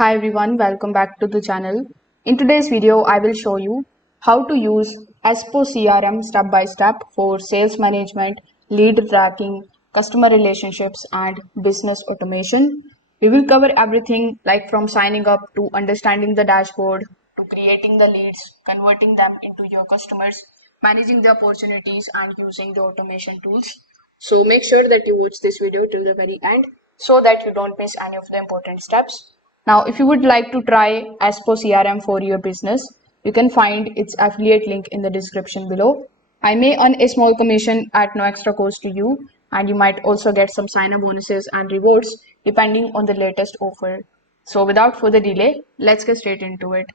Hi everyone, welcome back to the channel. In today's video, I will show you how to use EspoCRM step by step for sales management, lead tracking, customer relationships, and business automation. We will cover everything like from signing up to understanding the dashboard to creating the leads, converting them into your customers, managing the opportunities, and using the automation tools. So make sure that you watch this video till the very end so that you don't miss any of the important steps. Now, if you would like to try Espo CRM for your business, you can find its affiliate link in the description below. I may earn a small commission at no extra cost to you, and you might also get some sign-up bonuses and rewards depending on the latest offer. So without further delay, let's get straight into it.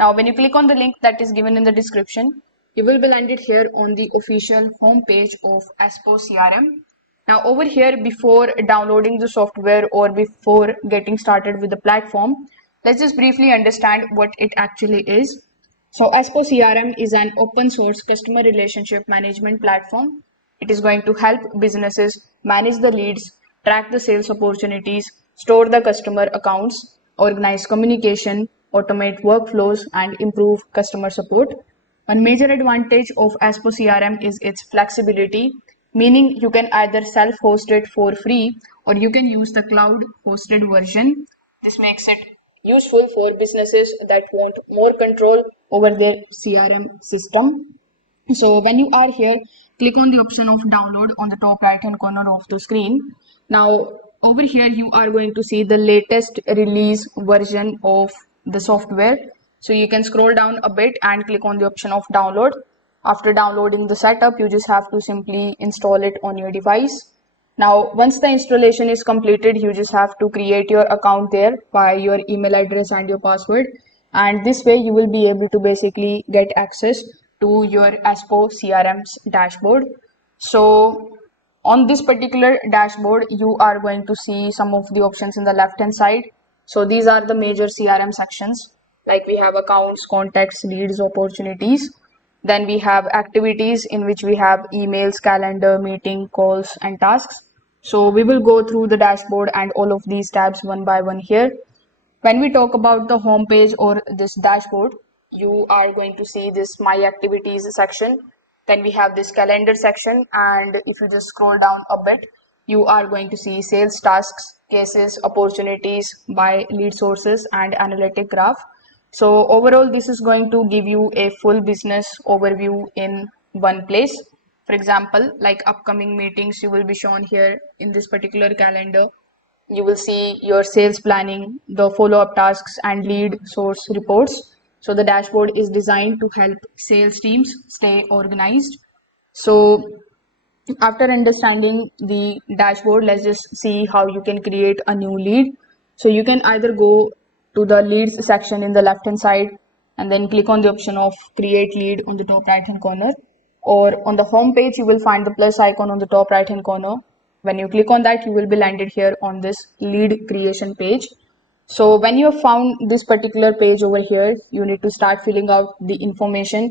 Now, when you click on the link that is given in the description, you will be landed here on the official homepage of Espo CRM. Now over here, before downloading the software or before getting started with the platform, let's just briefly understand what it actually is. So EspoCRM is an open source customer relationship management platform. It is going to help businesses manage the leads, track the sales opportunities, store the customer accounts, organize communication, automate workflows, and improve customer support. One major advantage of EspoCRM is its flexibility, meaning you can either self-host it for free or you can use the cloud-hosted version. This makes it useful for businesses that want more control over their CRM system. So when you are here, click on the option of download on the top right hand corner of the screen. Now over here you are going to see the latest release version of the software. So you can scroll down a bit and click on the option of download. After downloading the setup, you just have to simply install it on your device. Now, once the installation is completed, you just have to create your account there by your email address and your password. And this way you will be able to basically get access to your Espo CRM's dashboard. So on this particular dashboard, you are going to see some of the options in the left hand side. So these are the major CRM sections. Like we have accounts, contacts, leads, opportunities. Then we have activities in which we have emails, calendar, meeting, calls, and tasks. So we will go through the dashboard and all of these tabs one by one here. When we talk about the home page or this dashboard, you are going to see this My Activities section. Then we have this calendar section, and if you just scroll down a bit, you are going to see sales tasks, cases, opportunities by lead sources, and analytic graph. So overall, this is going to give you a full business overview in one place. For example, like upcoming meetings, you will be shown here in this particular calendar. You will see your sales planning, the follow-up tasks, and lead source reports. So the dashboard is designed to help sales teams stay organized. So after understanding the dashboard, let's just see how you can create a new lead. So you can either go to the leads section in the left hand side and then click on the option of create lead on the top right hand corner, or on the home page you will find the plus icon on the top right hand corner. When you click on that, you will be landed here on this lead creation page. So when you have found this particular page over here, you need to start filling out the information.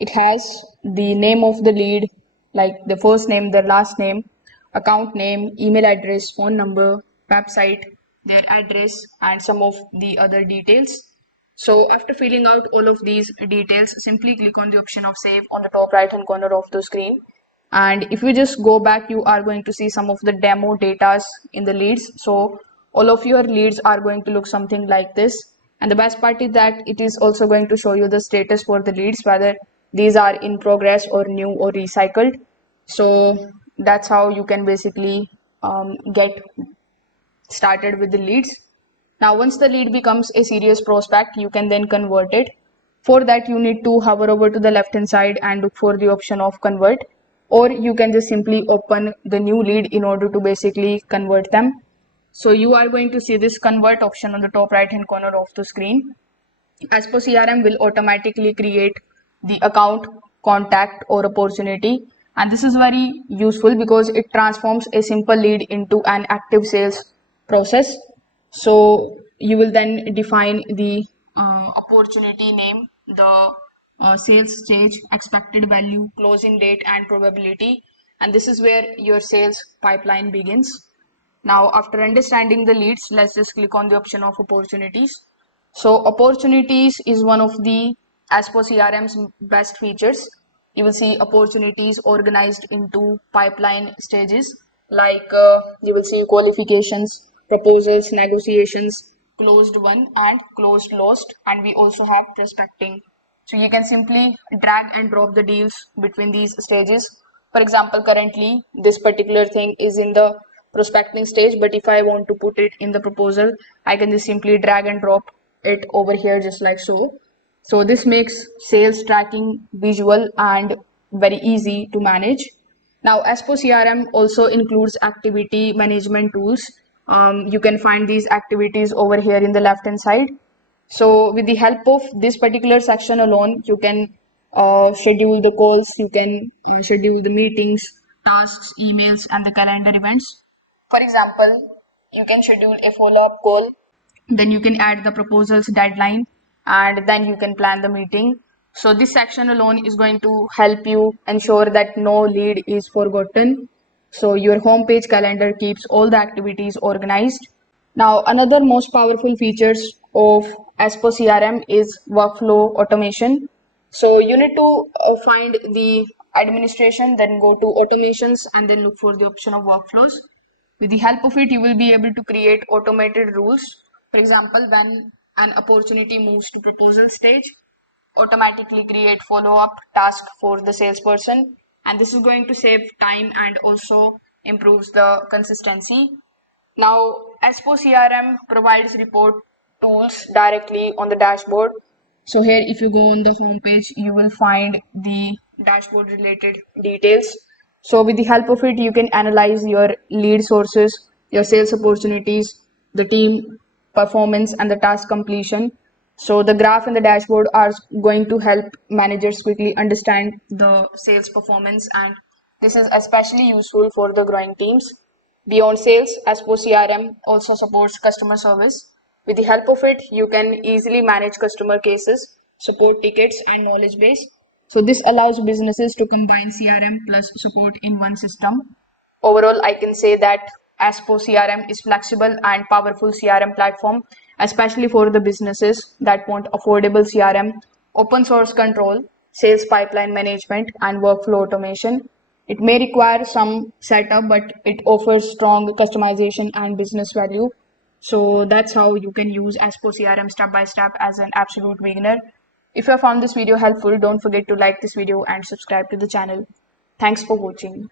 It has the name of the lead, like the first name, the last name, account name, email address, phone number, website, their address, and some of the other details. So after filling out all of these details, simply click on the option of save on the top right hand corner of the screen. And if you just go back, you are going to see some of the demo datas in the leads. So all of your leads are going to look something like this. And the best part is that it is also going to show you the status for the leads, whether these are in progress or new or recycled. So that's how you can basically get started with the leads. Now, once the lead becomes a serious prospect, you can then convert it. For that, you need to hover over to the left hand side and look for the option of convert, or you can just simply open the new lead in order to basically convert them. So you are going to see this convert option on the top right hand corner of the screen. EspoCRM will automatically create the account, contact, or opportunity. And this is very useful because it transforms a simple lead into an active sales process. So you will then define the opportunity name, the sales stage, expected value, closing date, and probability. And this is where your sales pipeline begins. Now, after understanding the leads, let's just click on the option of opportunities. So opportunities is one of the EspoCRM's best features. You will see opportunities organized into pipeline stages, like you will see qualifications, proposals, negotiations, closed won and closed lost, and we also have prospecting. So you can simply drag and drop the deals between these stages. For example, currently this particular thing is in the prospecting stage, but if I want to put it in the proposal, I can just simply drag and drop it over here just like so. So this makes sales tracking visual and very easy to manage. Now, EspoCRM also includes activity management tools. You can find these activities over here in the left hand side. So with the help of this particular section alone, you can schedule the calls, you can schedule the meetings, tasks, emails, and the calendar events. For example, you can schedule a follow-up call, then you can add the proposals deadline, and then you can plan the meeting. So this section alone is going to help you ensure that no lead is forgotten. So your homepage calendar keeps all the activities organized. Now, another most powerful features of EspoCRM is workflow automation. So you need to find the administration, then go to automations, and then look for the option of workflows. With the help of it, you will be able to create automated rules. For example, when an opportunity moves to proposal stage, automatically create follow-up task for the salesperson, and this is going to save time and also improves the consistency. Now, EspoCRM provides report tools directly on the dashboard. So here, if you go on the home page, you will find the dashboard related details. So with the help of it, you can analyze your lead sources, your sales opportunities, the team performance, and the task completion. So the graph and the dashboard are going to help managers quickly understand the sales performance, and this is especially useful for the growing teams. Beyond sales, EspoCRM also supports customer service. With the help of it, you can easily manage customer cases, support tickets, and knowledge base. So this allows businesses to combine CRM plus support in one system. Overall, I can say that Aspo CRM is flexible and powerful CRM platform, especially for the businesses that want affordable CRM, open source control, sales pipeline management, and workflow automation. It may require some setup, but it offers strong customization and business value. So that's how you can use Aspo CRM step by step as an absolute beginner. If you found this video helpful, don't forget to like this video and subscribe to the channel. Thanks for watching.